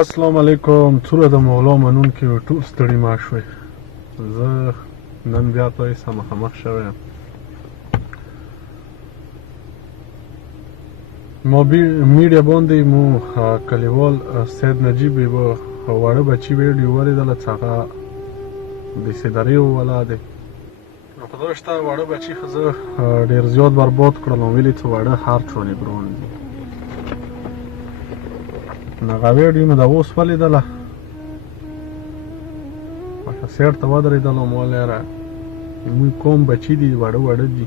السلام علیکم. څومره د مولا منونکي ټول ستړي ما شوئ. زه نن بیا تاسو سره مخامخ شوی یم. میډیا باندې مو کلیوال سید نجیب یوه واړه بچي ویډیو ولیدله چې هغه د سیدارې والا دی. نو خدای شته واړه بچي خو زه ډېر زیات برباد کړل او ویلې چې واړه هر چونې برون دي. نو هغه ویډیو مې د اوس ولیدله، لکه سیټ ته ودرېدلم، ویل یاره زموږ کوم بچي دي واړه واړه دي،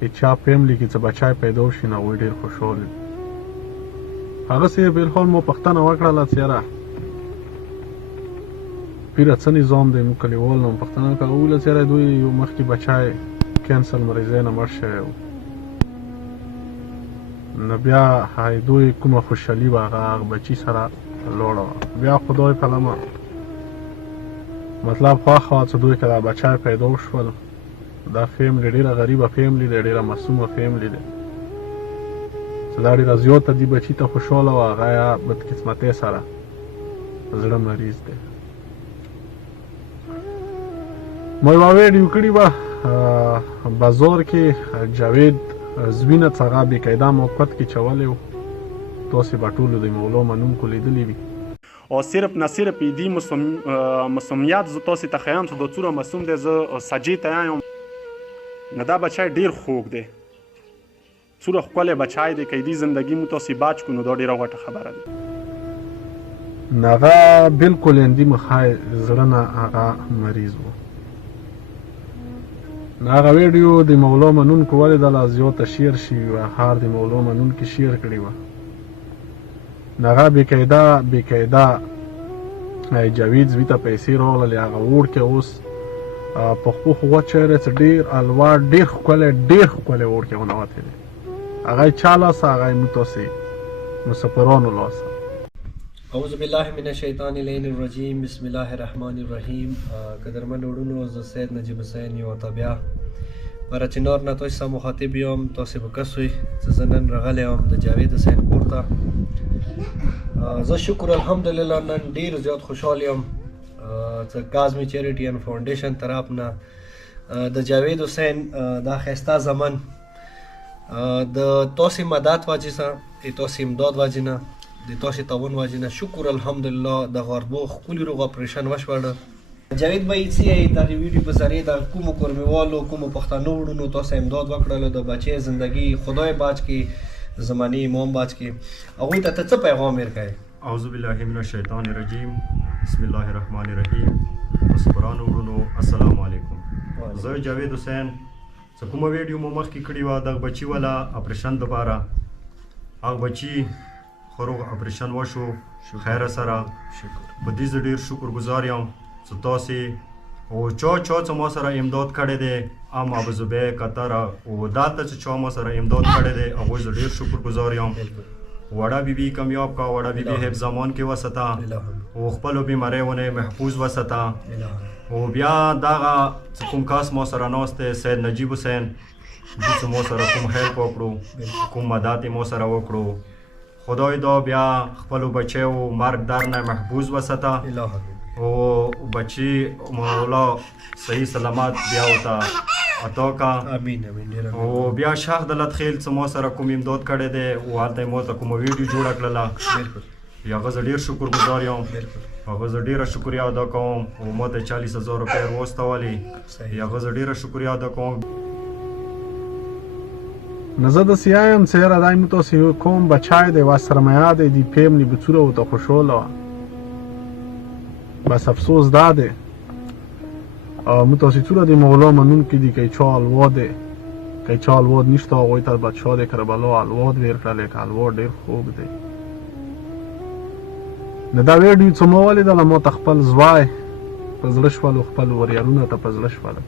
چې چا فیملي کې څه بچی پیدا شي نو هغوی ډېر خوشحال وي. هغسې بلحال مو پوښتنه وکړله چې یاره پیره څه نظام دی. موږ کلیوال نه مو پوښتنه وکړه، هغه وویل چې یاره دوی یو مخکې بچی کینسر مریضۍ نه مړ شوی و، نو بیا دوی کومه خوشحالي به هغه بچي سره لوړه وه. بیا خدای پلمه مطلب خوښه وه چې دوی که دا بچی پیدا شول، دا فیملی ډېره غریبه فیملی دی، ډېره معصومه فیملی دی چې دا ډېره زیاته دې بچي ته خوشحاله وه. هغه یا بدقسمتۍ سره زړه مریض دی. ما یوه ویډیو کړې وه بازار کې جاوید زوینه څه هغه بېقاعده موقعیت کې چولی و. تاسې به ټولو د مولا منونکو لیدلي وي. او صرف نه صرف دې مسومیت زه تاسې ته ښیم چې دا څومره معصوم دی. زه سجې ته یم، نو دا بچی ډېر خوږ دی، څومره ښکلی بچی دی. که دې زندګي مو تاسې باج کړو نو دا ډېره غوټه خبره ده. نو هغه بلکل هندي مخی زړه نه هغه مریض و. نو هغه ویډیو د مولا منونکو ولیدله، زیاته شیر شوي وه، هر د مولا منونکي شیر کړې وه. نو هغه بېقاعده جاوید زوی ته پیسې راغللې. هغه وړکې اوس پخپوخ وچی دی چې ډېر الوا ډېر ښکلی وړکې ونوتی دی. هغه یې چا لاسه، هغه یې موږ تاسې مسافرانو لاسه. اعوذ بالله من الشیطان اللعین الرجیم. بسم الله الرحمن الرحیم. قدرمن وروڼو، زه سید نجیب حسین یو تابعه له چنار نه تاسو سره مخاطب یم. تاسې به کس وئ چې زه نن راغلی یم د جاوید حسین کور ته. زه شکر الحمدلله نن ډېر زیات خوشحال یم چې کاظمي چیریټي اینډ فاونډیشن طرف نه د جاوید حسین دا ښایسته زمن د تاسې مدد وجې سره د تاسې امداد وجې نه د تاسې تعاون وجې نه شکر الحمدلله د غربو ښکلي روغ اپریشن وشوړه. جاوید بھائی څه یې د ویډیو په ذریعې د کومو کورمیوالو کومو پښتنو وروڼو تاسو امداد وکړلو د بچی زندګي خدای باج کړي، زماني امام باج کړي، هغوی ته ته څه پیغام ورکوې؟ اعوذ بالله من الشیطان الرجیم. بسم الله الرحمن الرحیم. مسافرانو وروڼو السلام علیکم. زه جاوید حسین چې کومه ویډیو مو مخکې کړې وه دغه بچي والا اپریشن دپاره، هغه بچي ښه روغ اپریشن وشو خیره سره. په دې زه ډېر شکر ګزار یم چې تاسې او چا چې ما سره امداد کړی دی، ام ابوظبي قطر او دلته چې چا ما سره امداد کړی دی هغوی زه ډېر شکر ګزار یم. وړه بیبي کامیاب کا، وړه بیبي حفظ زمان کې وساته او خپلو بیماریو نه محفوظ وساته. او بیا دغه چې کوم کس ما سره ناست دی سید نجیب حسین، دوی چې ما سره کوم هیلپ وکړو، کوم مدد یې ما سره وکړو، خدای دا بیا خپلو بچیو مرګ در نه محفوظ وساته او بچی مولا صحیح سلامت بیا ورته عطا کا. او بیا شاخ دولت خیل چې ما سره کوم امداد کړی دی او هلته یې ما ته کومه ویډیو جوړه کړله، هغه زه ډېر شکر ګزار یم. هغه زه ډېره شکریه ادا کوم او ما ته 40,000 روپۍ واستولې، هغه زه ډېره شکریه ادا کوم. نو زه داسې یم چې یاره دی مو تاسې کوم بچی دی یوه سرمایه دی، دې فیملي به څومره ورته خوشحاله وه. بس افسوس دا دی مو تاسې څومره د مولا منونکي دي، که چا الواد دی، که چا الواد نشته هغوی ته بادشاه د کربلا الواد ورکړلی، که الواد ډېر خوږ دی. نو دا ویډیو چې ما ولیدله ما ته خپل زوی په زړه شولو، خپل وریارونه ته په زړه شولو.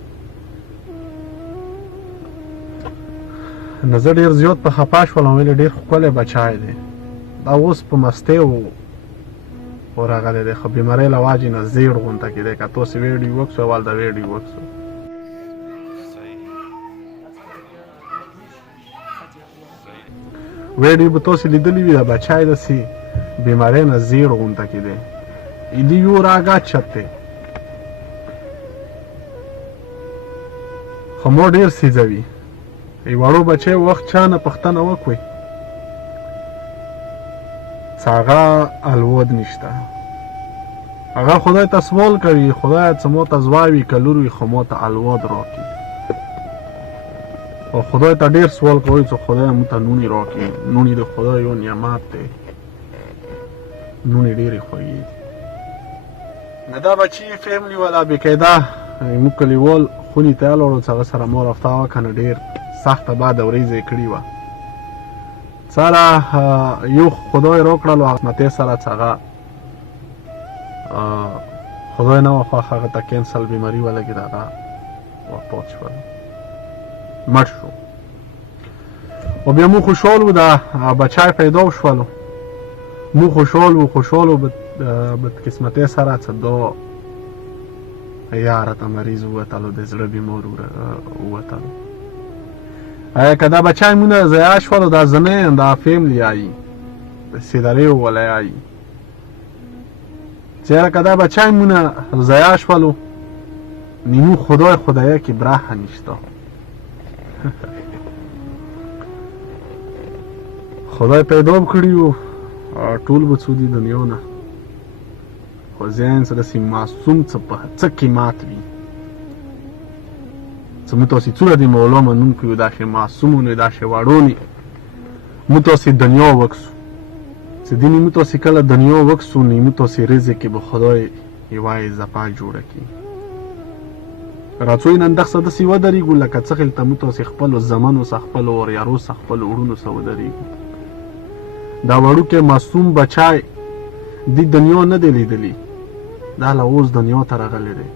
نو زه ډېر زیات په خفه شولم، ویلې ډېر ښکلی بچی دی، دا اوس په مستۍ ورغلی دی، خو بیمارۍ له وجې نه زیړ غونته کېدی. که تاسې ویډیو وکړو اول دا ویډیو وکړو. ویډیو به تاسې لیدلي وي، دا بچی داسې بیماری نه زیر غونډه کې دی ایدی یو راګه چته خو مو ډیر سیځوي ای وړو بچي وخت چانه پښتنه وکوي څاغه الود نشته هغه خدای ته سوال کوي خدای څه مو ته زواوي کلور وي خو مو ته الود راکړي او خدای ته ډیر سوال کوي چې خدای مو ته نونی راکړي نونی د خدای یو نعمت دی نونی ډیرې خوږې دي نه دا بچي فیملی والا بقاعده موږ کلیوال خونې ته لاړو چې هغه سره مو رفته وکړه نو ډېر سخته باد ورېځې کړې وه سره یو خدای راکړلو قسمتۍ سره چې هغه خدای نه وه خوښ هغه ته کینسل بیماري ولګېد هغه وفات شول مړ شو او بیا موږ خوشحال وو دا بچی پیدا شولو موږ خوشحال وو بدقسمتۍ سره چې دا یاره ته مریض ووتلو د زړه بیمار ووتلو که دا بچی مونه ضایع شولو دا زنه دا فیملی آیي د سیدرې ولی آیي چیرې که دا بچی مونه ضایع شولو نیمو خدای که براه نشته خدای پیدا کړي وو ټول به څو دي دنیا نه خو ذهن سره داسې معصوم څه په څه قیمت وي څه موږ تاسې څومره د مولا منونکي یو داسې معصومون یو داسې وړونې موږ تاسې دنیا وکسو چې دینې موږ تاسې کله دنیا وکسو نو موږ تاسې رزق کې به خدای یوه اضافه جوړه کړي راځئ نن دغسې داسې ودرېږو لکه څه خلته موږ تاسې خپلو زمنو څخه خپلو وریارو څخه خپلو وړونو څخه ودرېږو دا وړوکی معصوم بچی دی دنیا نه دی لیدلی دا له اوس دنیا ته راغلی دی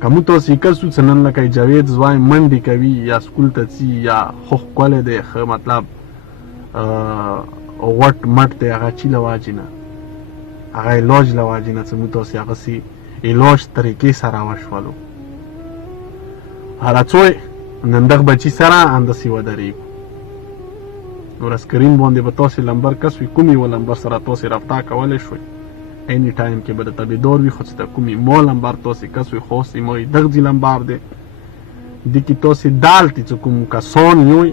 که موږ تاسې کسو چې نن لکه جاوید زوی منډې کوي یا سکول ته ځي یا خو ښکلی دی ښه مطلب غوټ مټ دی هغه چي له واجې نه هغه علاج له واجې نه چې موږ تاسې هغسې علاج طریقې سره وشولو راځئ نن دغه بچي سره همداسې ودرېږو نور اسکرین باندې به تاسې لمبر کس وي کوم یو لمبر سره تاسې رابطه کولی شئ اینی ټایم کې به د تابعدار وي خو چې د کومې ما لمبر تاسې کس وي خاص ما یې دغځې لمبر دی دې کې تاسې دالتې چې کوم کسان یوئ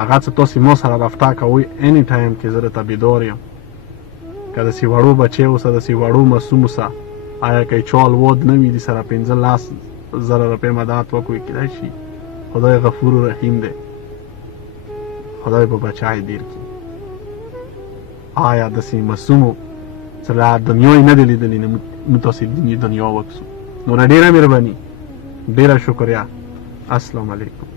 هغه چې تاسې ما سره رابطه کوئ اینی ټایم کې زه د تابعدار یم که داسې وړو بچی اوسه داسې وړو معصوم اوسه آیا که چا الواد نه وي دې سره 15,000 روپۍ مدد وکړئ کیدای شي خدای غفور و رحیم دی خدای به بچای دیر کی آیا داسې معصومو چې لا دنیا یې نه دی لیدلې نه موږ تاسې دنیا وکسو نو ډېره مهرباني ډېره شکریه السلام علیکم